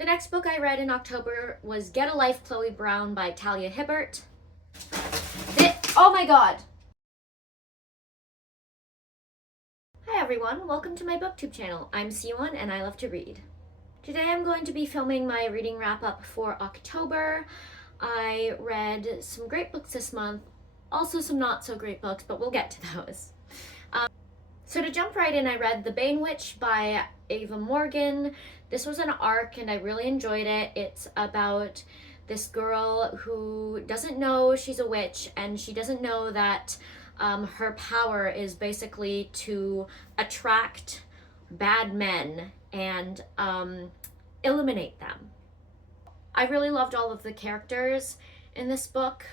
The next book I read in October was Get a Life, Chloe Brown by Talia Hibbert. Oh my god! Hi everyone, welcome to my booktube channel. I'm Siwon and I love to read. Today I'm going to be filming my reading wrap-up for October. I read some great books this month, also some not so great books, but we'll get to those. So to jump right in, I read The Bane Witch by Ava Morgan. This was an arc and I really enjoyed it. It's about this girl who doesn't know she's a witch, and she doesn't know that her power is basically to attract bad men and eliminate them. I really loved all of the characters in this book.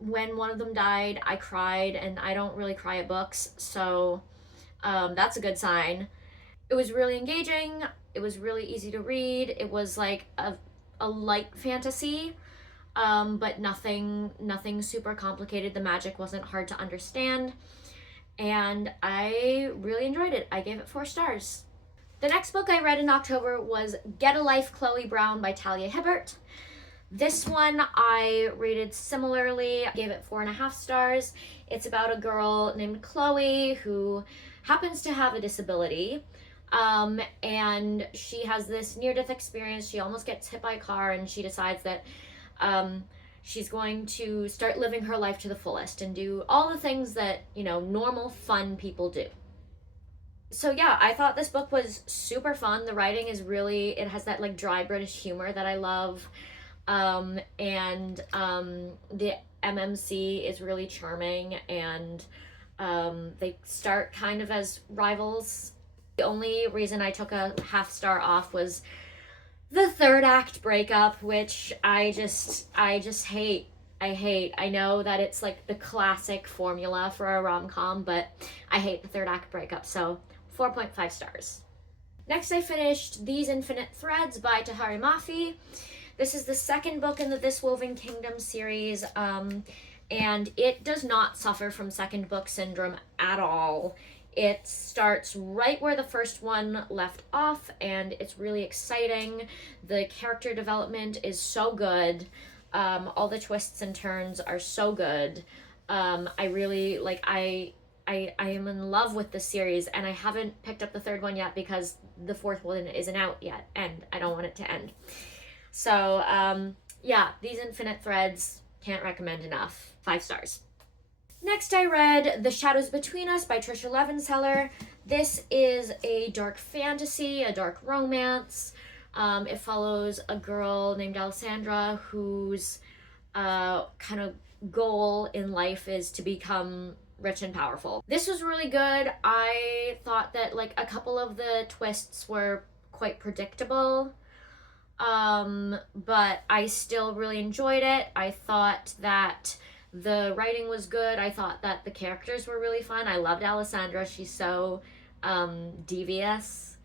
When one of them died, I cried, and I don't really cry at books, so that's a good sign. It was really engaging. It was really easy to read. It was like a light fantasy, but nothing super complicated. The magic wasn't hard to understand, and I really enjoyed it. I gave it 4 stars. The next book I read in October was Get a Life, Chloe Brown by Talia Hibbert. This one I rated similarly. I gave it 4.5 stars. It's about a girl named Chloe who happens to have a disability. And she has this near-death experience. She almost gets hit by a car, and she decides that she's going to start living her life to the fullest and do all the things that, normal, fun people do. So yeah, I thought this book was super fun. The writing is really, it has that like dry British humor that I love. And the MMC is really charming, and they start kind of as rivals. The only reason I took a 1/2 star off was the 3rd act breakup, which I just hate. I hate. I know that it's like the classic formula for a rom-com, but I hate the 3rd act breakup, so 4.5 stars. Next, I finished These Infinite Threads by Tahereh Mafi. This is the 2nd book in the This Woven Kingdom series, and it does not suffer from second book syndrome at all. It starts right where the first one left off, and it's really exciting. The character development is so good. All the twists and turns are so good. I really, I am in love with the series, and I haven't picked up the 3rd one yet because the 4th one isn't out yet, and I don't want it to end. So, yeah, These Infinite Threads, can't recommend enough. 5 stars. Next, I read The Shadows Between Us by Tricia Levenseller. This is a dark fantasy, a dark romance. It follows a girl named Alessandra whose kind of goal in life is to become rich and powerful. This was really good. I thought that like a couple of the twists were quite predictable. But I still really enjoyed it. I thought that the writing was good. I thought that the characters were really fun. I loved Alessandra. She's so devious.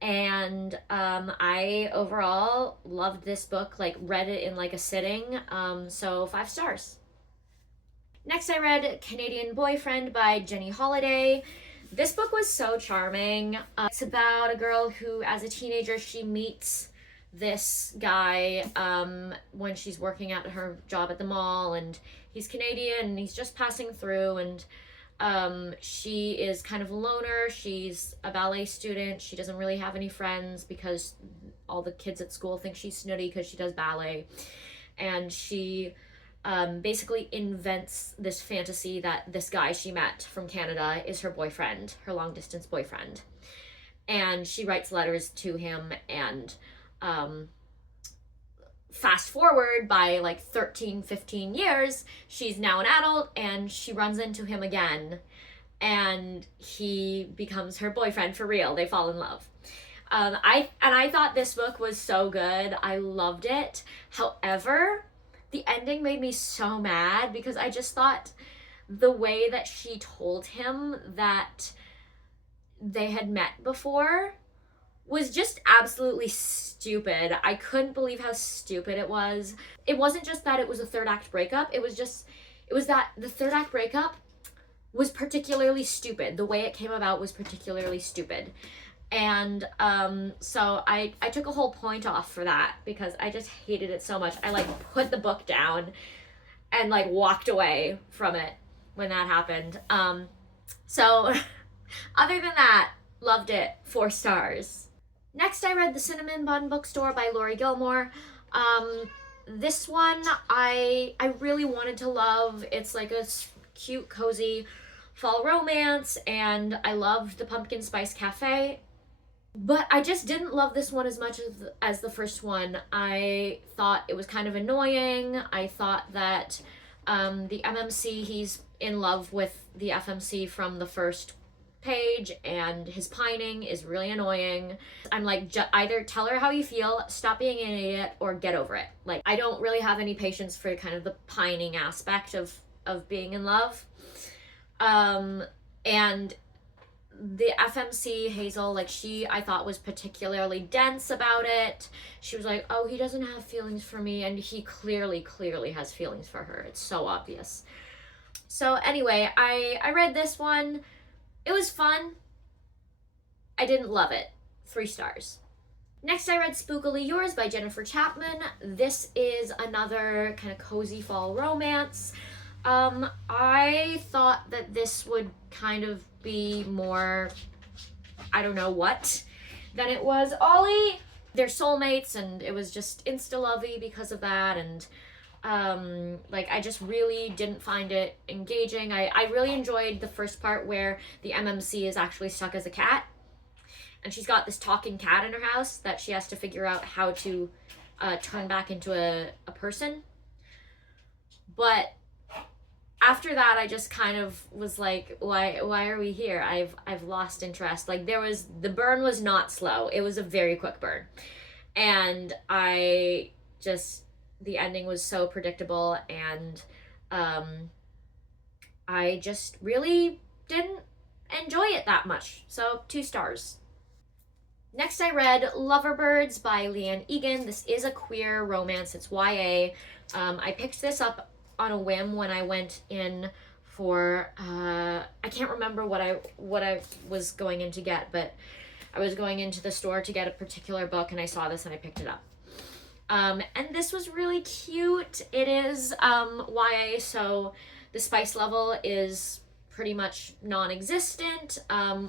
And I overall loved this book, like read it in like a sitting. So 5 stars. Next, I read Canadian Boyfriend by Jenny Holiday. This book was so charming. It's about a girl who, as a teenager, she meets this guy when she's working at her job at the mall, and he's Canadian and he's just passing through, and she is kind of a loner. She's a ballet student. She doesn't really have any friends because all the kids at school think she's snooty because she does ballet, and she basically invents this fantasy that this guy she met from Canada is her boyfriend, her long distance boyfriend, and she writes letters to him, and fast forward by like 13-15 years, she's now an adult and she runs into him again, and he becomes her boyfriend for real. They fall in love. I thought this book was so good. I loved it. However, the ending made me so mad because I just thought the way that she told him that they had met before was just absolutely stupid. I couldn't believe how stupid it was. It wasn't just that it was a 3rd act breakup. It was that the 3rd act breakup was particularly stupid. The way it came about was particularly stupid. And so I took a whole point off for that because I just hated it so much. I like put the book down and like walked away from it when that happened. So other than that, loved it. 4 stars. Next, I read The Cinnamon Bun Bookstore by Laurie Gilmore. This one I really wanted to love. It's like a cute, cozy fall romance, and I loved the Pumpkin Spice Cafe. But I just didn't love this one as much as the first one. I thought it was kind of annoying. I thought that the MMC, he's in love with the FMC from the first page, and his pining is really annoying. I'm like, either tell her how you feel, stop being an idiot, or get over it. Like, I don't really have any patience for kind of the pining aspect of being in love. And the FMC Hazel, like, I thought was particularly dense about it. She was like, oh, he doesn't have feelings for me, and he clearly has feelings for her. It's so obvious. So anyway, I read this one. It was fun. I didn't love it. 3 stars. Next, I read Spookily Yours by Jennifer Chapman. This is another kind of cozy fall romance. I thought that this would kind of be more, I don't know what, than it was Ollie. They're soulmates, and it was just insta-lovey because of that, and like, I just really didn't find it engaging. I really enjoyed the first part where the MMC is actually stuck as a cat, and she's got this talking cat in her house that she has to figure out how to turn back into a person. But after that, I just kind of was like, why are we here? I've lost interest. Like, the burn was not slow. It was a very quick burn. And the ending was so predictable, and I just really didn't enjoy it that much. So 2 stars. Next, I read Loverbirds by Leanne Egan. This is a queer romance. It's YA. I picked this up on a whim when I went in for I can't remember what I was going in to get, but I was going into the store to get a particular book, and I saw this and I picked it up. And this was really cute. It is YA, so the spice level is pretty much non-existent,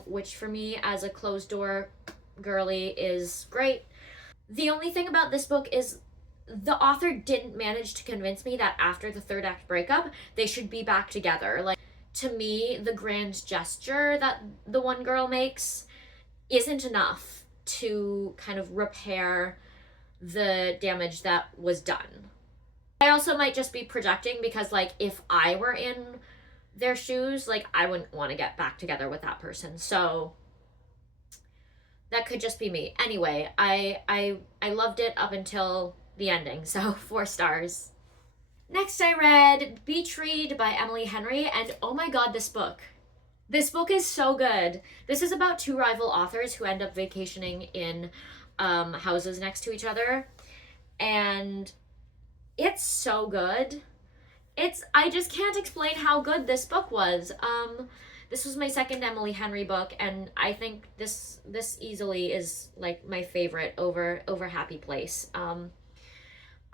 which for me as a closed door girly is great. The only thing about this book is the author didn't manage to convince me that after the 3rd act breakup, they should be back together. Like, to me, the grand gesture that the one girl makes isn't enough to kind of repair the damage that was done. I also might just be projecting because, like, if I were in their shoes, like, I wouldn't want to get back together with that person. So that could just be me. Anyway, I loved it up until the ending, so 4 stars. Next, I read Beach Read by Emily Henry, and oh my god, this book is so good. This is about 2 rival authors who end up vacationing in houses next to each other, and it's so good. I just can't explain how good this book was. This was my 2nd Emily Henry book, and I think this easily is like my favorite over Happy Place.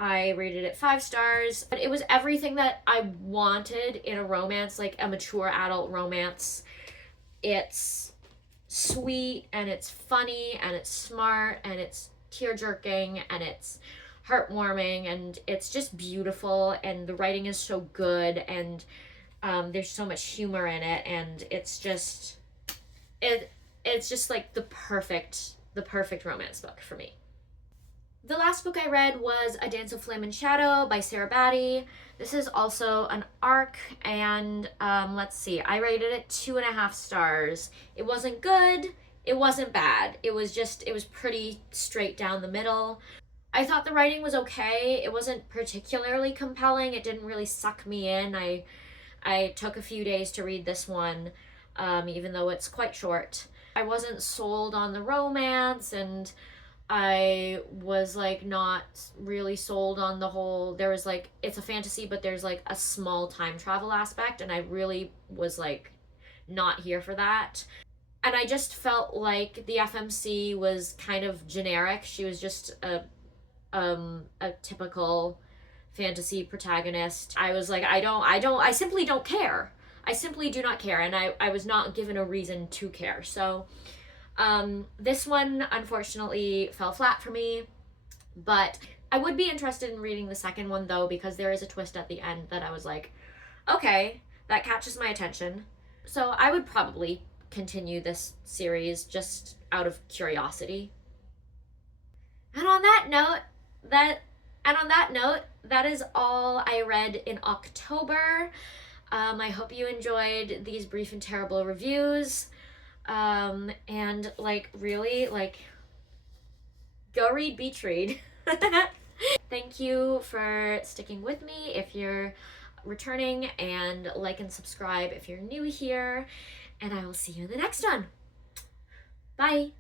I rated it 5 stars, but it was everything that I wanted in a romance, like a mature adult romance. It's sweet, and it's funny, and it's smart, and it's tear-jerking, and it's heartwarming, and it's just beautiful, and the writing is so good, and there's so much humor in it, and it's just like the perfect romance book for me. The last book I read was A Dance of Flame and Shadow by Sarah Batty. This is also an arc, and let's see, I rated it 2.5 stars. It wasn't good, it wasn't bad. It was pretty straight down the middle. I thought the writing was okay. It wasn't particularly compelling. It didn't really suck me in. I took a few days to read this one, even though it's quite short. I wasn't sold on the romance, and I was like not really sold on the whole, there was like, it's a fantasy, but there's like a small time travel aspect, and I really was like not here for that. And I just felt like the FMC was kind of generic. She was just a typical fantasy protagonist. I was like, I simply don't care. I simply do not care, and I was not given a reason to care. So this one unfortunately fell flat for me, but I would be interested in reading the second one though, because there is a twist at the end that I was like, okay, that catches my attention. So I would probably continue this series just out of curiosity. And on that note, that is all I read in October. I hope you enjoyed these brief and terrible reviews. And like really, like, go read Beach Read. Thank you for sticking with me if you're returning, and like and subscribe if you're new here. And I will see you in the next one. Bye.